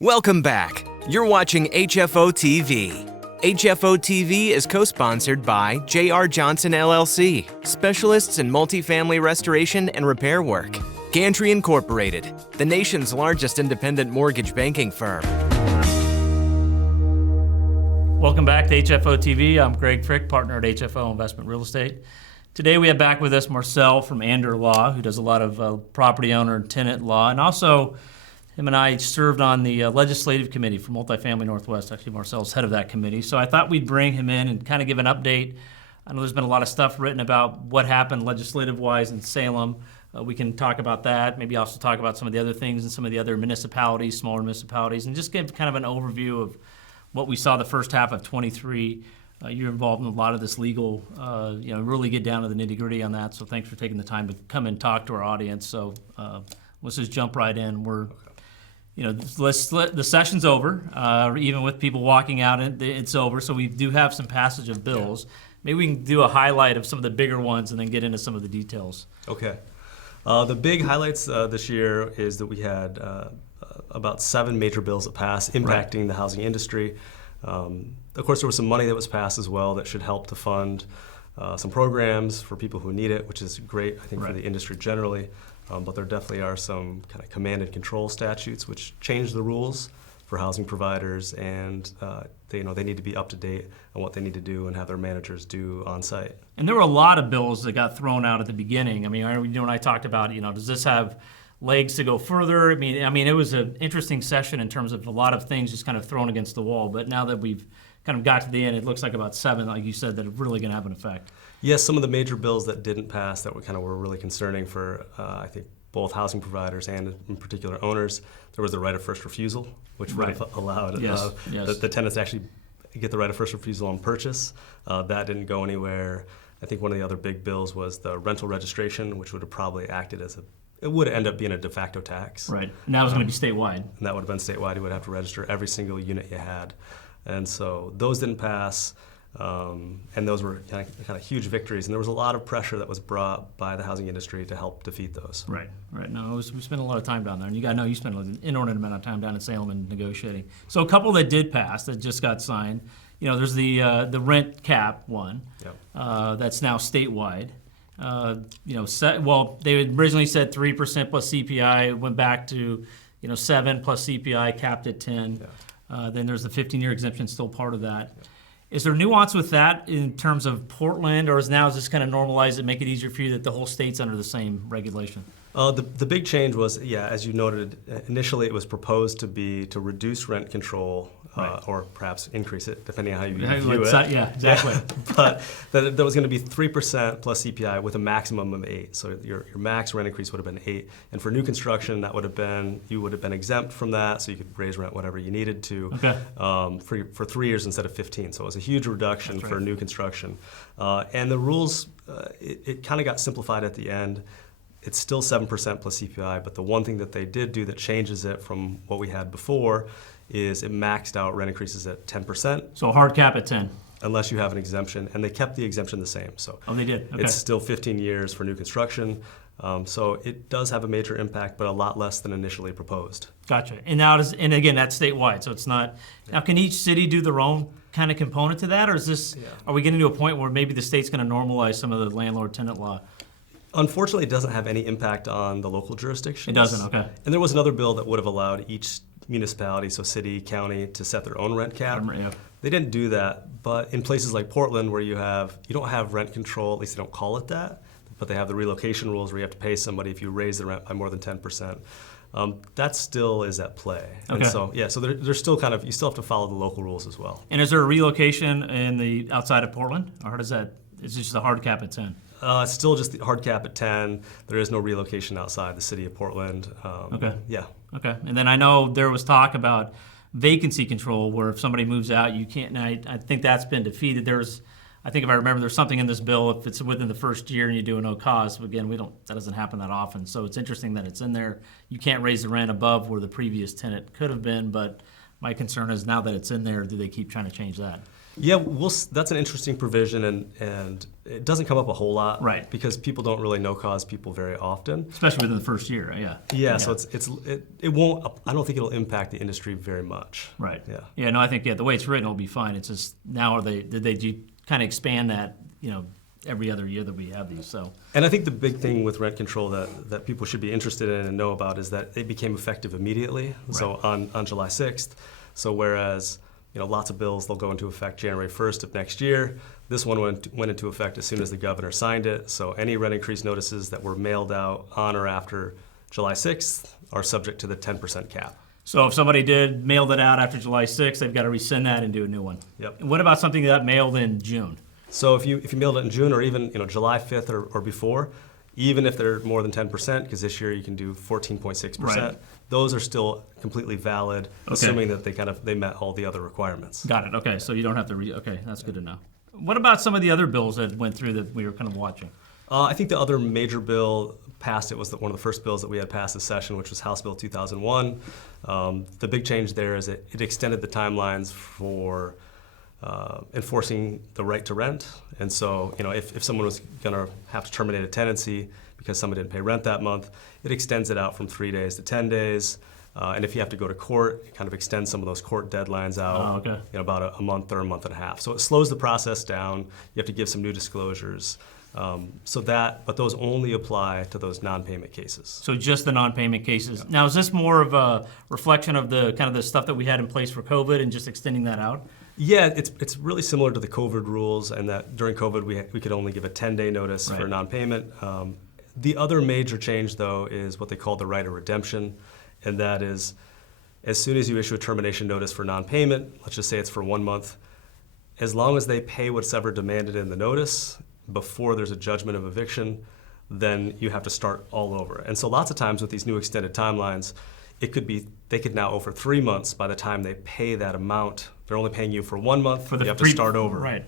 Welcome back. You're watching HFO-TV. HFO-TV is co-sponsored by J.R. Johnson LLC, specialists in multifamily restoration and repair work. Gantry Incorporated, the nation's largest independent mortgage banking firm. Welcome back to HFO-TV. I'm Greg Frick, partner at HFO Investment Real Estate. Today we have back with us Marcel from Andor Law, who does a lot of property owner and tenant law, and also him and I served on the legislative committee for Multifamily Northwest. Actually, Marcel's head of that committee. So I thought we'd bring him in and kind of give an update. I know there's been a lot of stuff written about what happened legislative-wise in Salem. We can talk about that, maybe also talk about some of the other things in some of the other municipalities, smaller municipalities, and just give kind of an overview of what we saw the first half of 23. You're involved in a lot of this legal, really get down to the nitty-gritty on that. So thanks for taking the time to come and talk to our audience. So let's just jump right in. The session's over. Even with people walking out, it's over. So we do have some passage of bills. Yeah. Maybe we can do a highlight of some of the bigger ones and then get into some of the details. Okay. The big highlights this year is that we had about 7 major bills that passed impacting the housing industry. Of course, there was some money that was passed as well that should help to fund some programs for people who need it, which is great, I think, for the industry generally. But there definitely are some kind of command and control statutes which change the rules for housing providers, and they need to be up to date on what they need to do and have their managers do on site. And there were a lot of bills that got thrown out at the beginning. I mean, you and I talked about, does this have legs to go further? I mean, it was an interesting session in terms of a lot of things just kind of thrown against the wall. But now that we've kind of got to the end, it looks like about 7, like you said, that are really going to have an effect. Yes, some of the major bills that didn't pass that were really concerning for, I think, both housing providers and in particular owners. There was the right of first refusal, which would have allowed the tenants to actually get the right of first refusal on purchase. That didn't go anywhere. I think one of the other big bills was the rental registration, which would have probably acted as it would end up being a de facto tax. Right, and that was going to be statewide. And that would have been statewide. You would have to register every single unit you had. And so those didn't pass. And those were kind of huge victories, and there was a lot of pressure that was brought by the housing industry to help defeat those. Right. No, we spent a lot of time down there, and you spent an inordinate amount of time down in Salem and negotiating. So a couple that did pass that just got signed. There's the rent cap one. Yep. That's now statewide. They had originally said 3% plus CPI. It went back to 7 plus CPI, capped at 10. Yeah. Then there's the 15-year exemption, still part of that. Yeah. Is there nuance with that in terms of Portland, or is this kind of normalize it, make it easier for you that the whole state's under the same regulation? The big change was, as you noted, initially it was proposed to reduce rent control or perhaps increase it, depending on how you view it. Yeah, exactly. But there was going to be 3% plus CPI with a maximum of 8. So your max rent increase would have been 8. And for new construction, you would have been exempt from that, so you could raise rent whatever you needed to for 3 years instead of 15. So it was a huge reduction for new construction. And the rules, it kind of got simplified at the end. It's still 7% plus CPI, but the one thing that they did do that changes it from what we had before is it maxed out rent increases at 10%. So a hard cap at 10. Unless you have an exemption, and they kept the exemption the same. So they did. Okay. It's still 15 years for new construction. So it does have a major impact, but a lot less than initially proposed. Gotcha. And again, that's statewide, so it's not. Now, can each city do their own kind of component to that, or is this? Yeah. Are we getting to a point where maybe the state's going to normalize some of the landlord-tenant law? Unfortunately, it doesn't have any impact on the local jurisdictions. It doesn't, okay. And there was another bill that would have allowed each municipality, so city, county, to set their own rent cap. Yeah. They didn't do that, but in places like Portland where you don't have rent control, at least they don't call it that, but they have the relocation rules where you have to pay somebody if you raise the rent by more than 10%. That still is at play. Okay. And so there's still you still have to follow the local rules as well. And is there a relocation outside of Portland, or is it just a hard cap at 10? It's still just the hard cap at 10. There is no relocation outside the city of Portland. Okay. Yeah. Okay. And then I know there was talk about vacancy control, where if somebody moves out, you can't. And I think that's been defeated. I think if I remember, there's something in this bill if it's within the first year and you do a no cause. Again, that doesn't happen that often. So it's interesting that it's in there. You can't raise the rent above where the previous tenant could have been, but My concern is now that it's in there, do they keep trying to change that? Yeah, that's an interesting provision, and it doesn't come up a whole lot, Right. Because people don't really no-cause people very often. Especially within the first year, yeah. Yeah, so it won't. I don't think it'll impact the industry very much. Right. Yeah. Yeah. No, I think the way it's written will be fine. It's just now did they kind of expand that every other year that we have these? So. And I think the big thing with rent control that people should be interested in and know about is that it became effective immediately. Right. So on July 6th. So whereas lots of bills, they'll go into effect January 1st of next year. This one went into effect as soon as the governor signed it. So any rent increase notices that were mailed out on or after July 6th are subject to the 10% cap. So if somebody did mail it out after July 6th, they've got to rescind that and do a new one. Yep. And what about something that mailed in June? So if you mailed it in June or even July 5th or before, even if they're more than 10%, because this year you can do 14.6%, Right. Those are still completely valid, assuming that they met all the other requirements. Got it. Okay, so you don't have to okay, that's good to know. What about some of the other bills that went through that we were kind of watching? I think the other major bill passed, it was one of the first bills that we had passed this session, which was House Bill 2001. The big change there is it extended the timelines for enforcing the right to rent. And so, if someone was going to have to terminate a tenancy because someone didn't pay rent that month, it extends it out from 3 days to 10 days. And if you have to go to court, it kind of extends some of those court deadlines out about a month or a month and a half. So it slows the process down. You have to give some new disclosures. But those only apply to those non-payment cases. So just the non-payment cases. Yeah. Now, is this more of a reflection of the kind of the stuff that we had in place for COVID and just extending that out? Yeah, it's really similar to the COVID rules, and that during COVID we could only give a 10-day notice for non-payment. The other major change, though, is what they call the right of redemption, and that is as soon as you issue a termination notice for non-payment, let's just say it's for 1 month, as long as they pay what's ever demanded in the notice before there's a judgment of eviction, then you have to start all over. And so lots of times with these new extended timelines, it could be they could now owe for 3 months by the time they pay that amount. They're only paying you for 1 month, you have to start over. Right.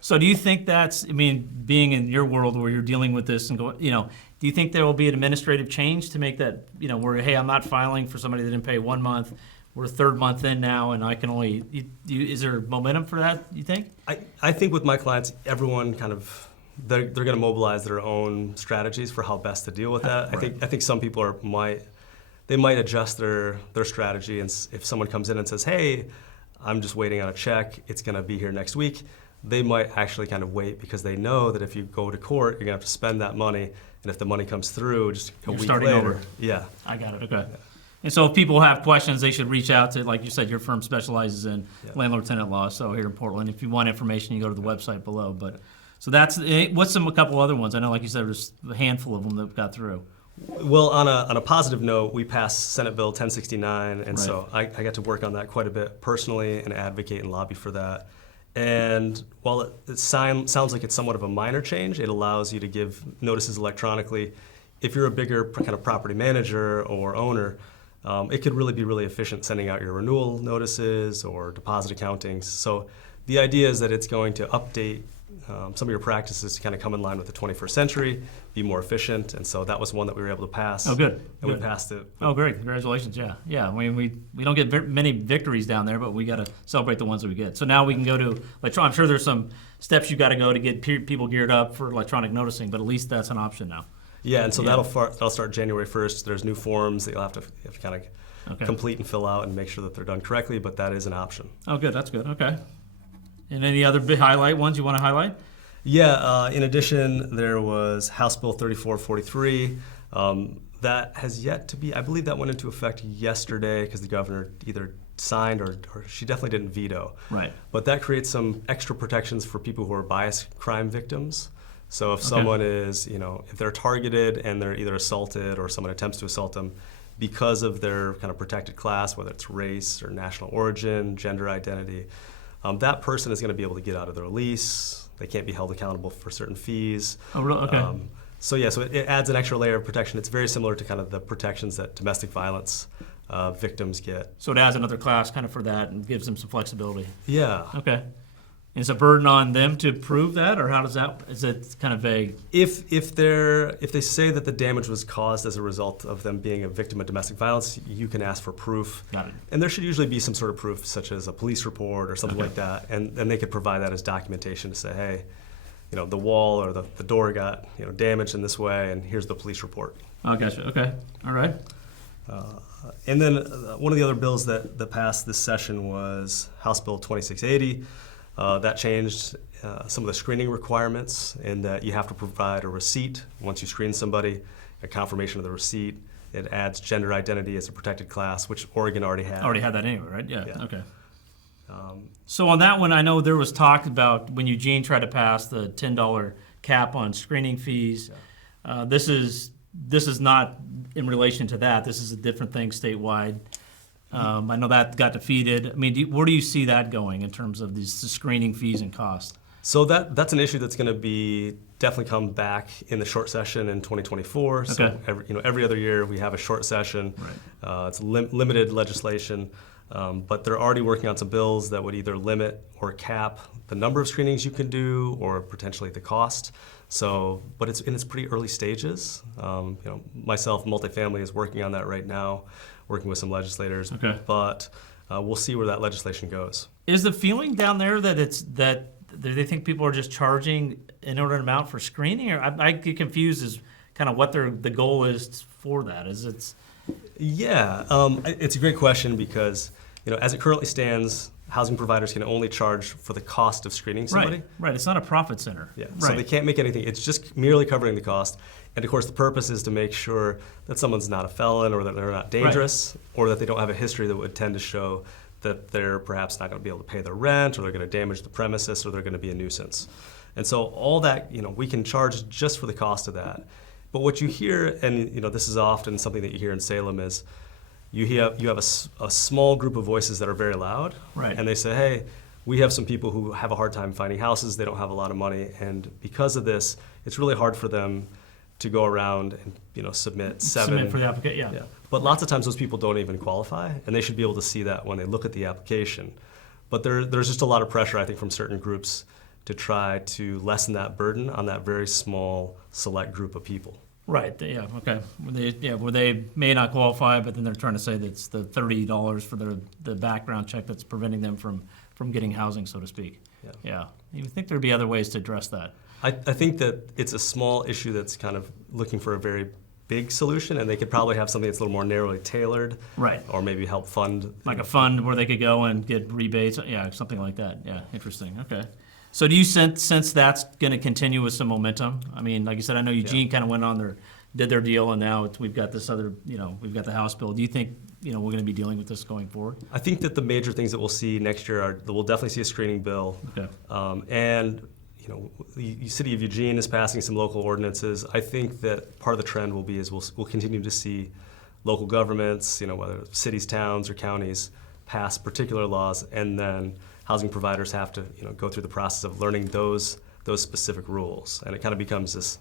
So do you think being in your world where you're dealing with this and do you think there will be an administrative change to make that, where, hey, I'm not filing for somebody that didn't pay 1 month, we're third month in now, and I can only, is there momentum for that, you think? I think with my clients, everyone kind of, they're going to mobilize their own strategies for how best to deal with that. Right. I think some people might adjust their strategy, and if someone comes in and says, hey, I'm just waiting on a check, it's going to be here next week, they might actually kind of wait because they know that if you go to court, you're going to have to spend that money, and if the money comes through just a week later. Over. Yeah. I got it, okay. Yeah. And so if people have questions, they should reach out to, like you said, your firm specializes in landlord-tenant law, so here in Portland. If you want information, you go to the website below. But so that's, what's a couple other ones? I know, like you said, there's a handful of them that got through. Well, on a positive note, we passed Senate Bill 1069, and so I got to work on that quite a bit personally and advocate and lobby for that. And while it sounds like it's somewhat of a minor change, it allows you to give notices electronically. If you're a bigger kind of property manager or owner, it could really be really efficient sending out your renewal notices or deposit accountings. So the idea is that it's going to update some of your practices to kind of come in line with the 21st century, be more efficient, and so that was one that we were able to pass. Oh, good. And we passed it. Oh, great. Congratulations. Yeah. I mean, we don't get many victories down there, but we got to celebrate the ones that we get. So now we can go to I'm sure there's some steps you got to go to get people geared up for electronic noticing, but at least that's an option now. Yeah, and so that'll start January 1st. There's new forms that you'll have to kind of complete and fill out and make sure that they're done correctly, but that is an option. Oh, good. That's good. Okay. And any other big highlight ones you want to highlight? Yeah, in addition, there was House Bill 3443. That has yet to be, I believe that went into effect yesterday because the governor either signed or she definitely didn't veto. Right. But that creates some extra protections for people who are bias crime victims. So if someone is, if they're targeted and they're either assaulted or someone attempts to assault them because of their kind of protected class, whether it's race or national origin, gender identity, that person is going to be able to get out of their lease. They can't be held accountable for certain fees. Oh, really? Okay. So it adds an extra layer of protection. It's very similar to kind of the protections that domestic violence victims get. So it adds another class kind of for that and gives them some flexibility. Yeah. Okay. Is a burden on them to prove that, or how does that? Is it kind of vague? If they say that the damage was caused as a result of them being a victim of domestic violence, you can ask for proof. Got it. And there should usually be some sort of proof, such as a police report or something like that, and they could provide that as documentation to say, hey, the wall or the door got damaged in this way, and here's the police report. Oh, gotcha. Okay. All right. And then one of the other bills that passed this session was House Bill 2680. That changed some of the screening requirements in that you have to provide a receipt once you screen somebody, a confirmation of the receipt. It adds gender identity as a protected class, which Oregon already had. Already had that anyway, right? Yeah. Yeah. Okay. So on that one, I know there was talk about when Eugene tried to pass the $10 cap on screening fees. Yeah. This is not in relation to that. This is a different thing statewide. I know that got defeated. I mean, where do you see that going in terms of these screening fees and costs? So that's an issue that's going to be definitely come back in the short session in 2024. Okay. So every other year we have a short session. Right. It's limited legislation, but they're already working on some bills that would either limit or cap the number of screenings you can do or potentially the cost. So, but it's in its pretty early stages. Myself, Multifamily is working on that right now, working with some legislators. Okay. But we'll see where that legislation goes. Is the feeling down there that they think people are just charging an inordinate amount for screening, or I get confused as kind of what the goal is for that? Yeah, it's a great question because as it currently stands, housing providers can only charge for the cost of screening somebody. Right. It's not a profit center. Yeah. Right. So they can't make anything. It's just merely covering the cost. And of course, the purpose is to make sure that someone's not a felon or that they're not dangerous or that they don't have a history that would tend to show that they're perhaps not going to be able to pay their rent or they're going to damage the premises or they're going to be a nuisance. And so all that, we can charge just for the cost of that. But what you hear, and this is often something that you hear in Salem, is you have a small group of voices that are very loud, right. And they say, hey, we have some people who have a hard time finding houses, they don't have a lot of money, and because of this, it's really hard for them to go around and submit for the application. Yeah. But lots of times those people don't even qualify, and they should be able to see that when they look at the application. But there's just a lot of pressure, I think, from certain groups to try to lessen that burden on that very small, select group of people. Right. Yeah. Okay. Where they may not qualify, but then they're trying to say that it's the $30 for the background check that's preventing them from getting housing, so to speak. Yeah. You would think there'd be other ways to address that. I think that it's a small issue that's kind of looking for a very big solution, and they could probably have something that's a little more narrowly tailored. Right. Or maybe help fund. Like a fund where they could go and get rebates. Yeah, something like that. Yeah. Interesting. Okay. So do you sense that's going to continue with some momentum? I mean, like you said, I know Eugene kind of went on did their deal, and now we've got this other, we've got the House bill. Do you think, we're going to be dealing with this going forward? I think that the major things that we'll see next year are that we'll definitely see a screening bill. Okay. And the city of Eugene is passing some local ordinances. I think that part of the trend will be is we'll continue to see local governments, whether cities, towns, or counties, pass particular laws, and then housing providers have to go through the process of learning those specific rules, and it kind of becomes this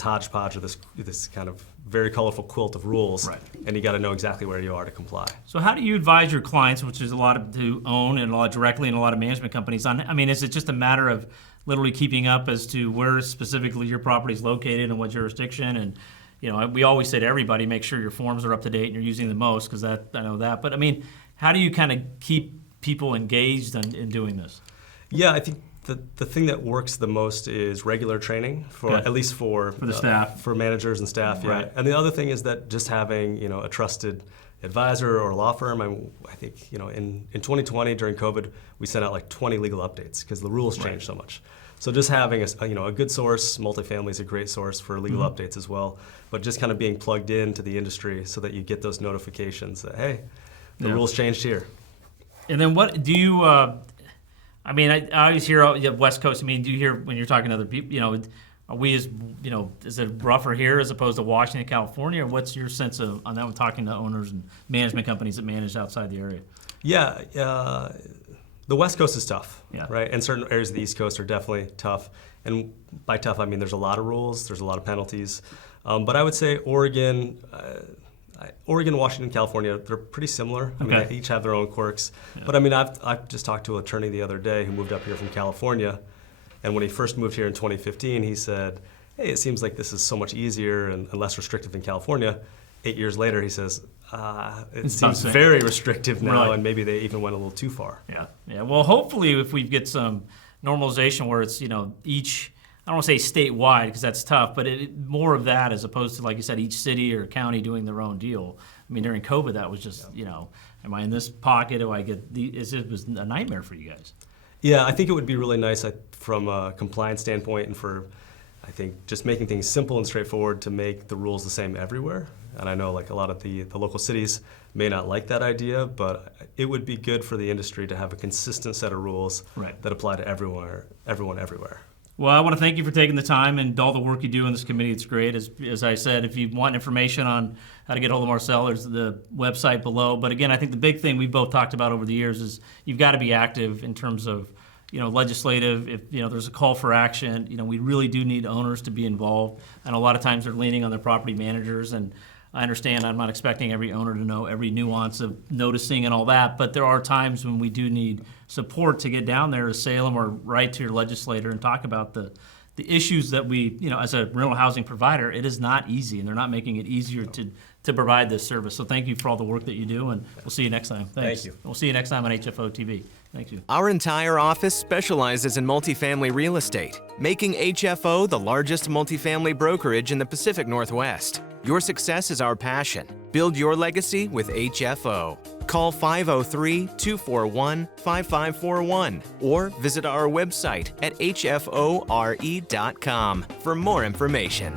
hodgepodge or this kind of very colorful quilt of rules, right. And you got to know exactly where you are to comply. So how do you advise your clients, which is a lot of who own and a lot directly and a lot of management companies on? I mean, is it just a matter of literally keeping up as to where specifically your property is located and what jurisdiction? And we always say to everybody, make sure your forms are up to date and you're using the most, because I know that. But I mean, how do you kind of keep people engaged in doing this? Yeah, I think the thing that works the most is regular training at least for the staff, for managers and staff. Yeah, right. And the other thing is that just having a trusted advisor or law firm. I think in 2020 during COVID we sent out like 20 legal updates because the rules changed so much. So just having a good source, multifamily is a great source for legal updates as well. But just kind of being plugged into the industry so that you get those notifications that hey, the rules changed here. And then what do you? I mean, I always hear West Coast. I mean, do you hear when you're talking to other people? Are we is it rougher here as opposed to Washington, California? Or what's your sense on that? When talking to owners and management companies that manage outside the area. Yeah, the West Coast is tough, yeah. Right? And certain areas of the East Coast are definitely tough. And by tough, I mean there's a lot of rules, there's a lot of penalties. But I would say Oregon, Oregon, Washington, California, they're pretty similar. I mean, Okay. they each have their own quirks. Yeah. But I mean, I've just talked to an attorney the other day who moved up here from California. And when he first moved here in 2015, he said, hey, it seems like this is so much easier and less restrictive than California. 8 years later, he says, it It's seems not very restrictive now, Right. and maybe they even went a little too far. Yeah, yeah. Well, hopefully, if we get some normalization where it's each, I don't want to say statewide because that's tough, but more of that as opposed to, like you said, each city or county doing their own deal. I mean, during COVID, that was just am I in this pocket? Do I get the? It was a nightmare for you guys. Yeah, I think it would be really nice from a compliance standpoint and for, I think, just making things simple and straightforward to make the rules the same everywhere. And I know like a lot of the local cities may not like that idea, but it would be good for the industry to have a consistent set of rules Right. that apply to everyone everywhere. Well, I want to thank you for taking the time and all the work you do in this committee. It's great. As I said, if you want information on how to get hold of Marcel, there's the website below. But again, I think the big thing we've both talked about over the years is you've got to be active in terms of legislative. If there's a call for action, we really do need owners to be involved. And a lot of times they're leaning on their property managers. And I understand I'm not expecting every owner to know every nuance of noticing and all that, but there are times when we do need support to get down there to Salem or write to your legislator and talk about the issues that we, as a rental housing provider, it is not easy, and they're not making it easier to provide this service. So thank you for all the work that you do, and we'll see you next time. Thanks. Thank you. We'll see you next time on HFO TV. Thank you. Our entire office specializes in multifamily real estate, making HFO the largest multifamily brokerage in the Pacific Northwest. Your success is our passion. Build your legacy with HFO. Call 503-241-5541 or visit our website at hfore.com for more information.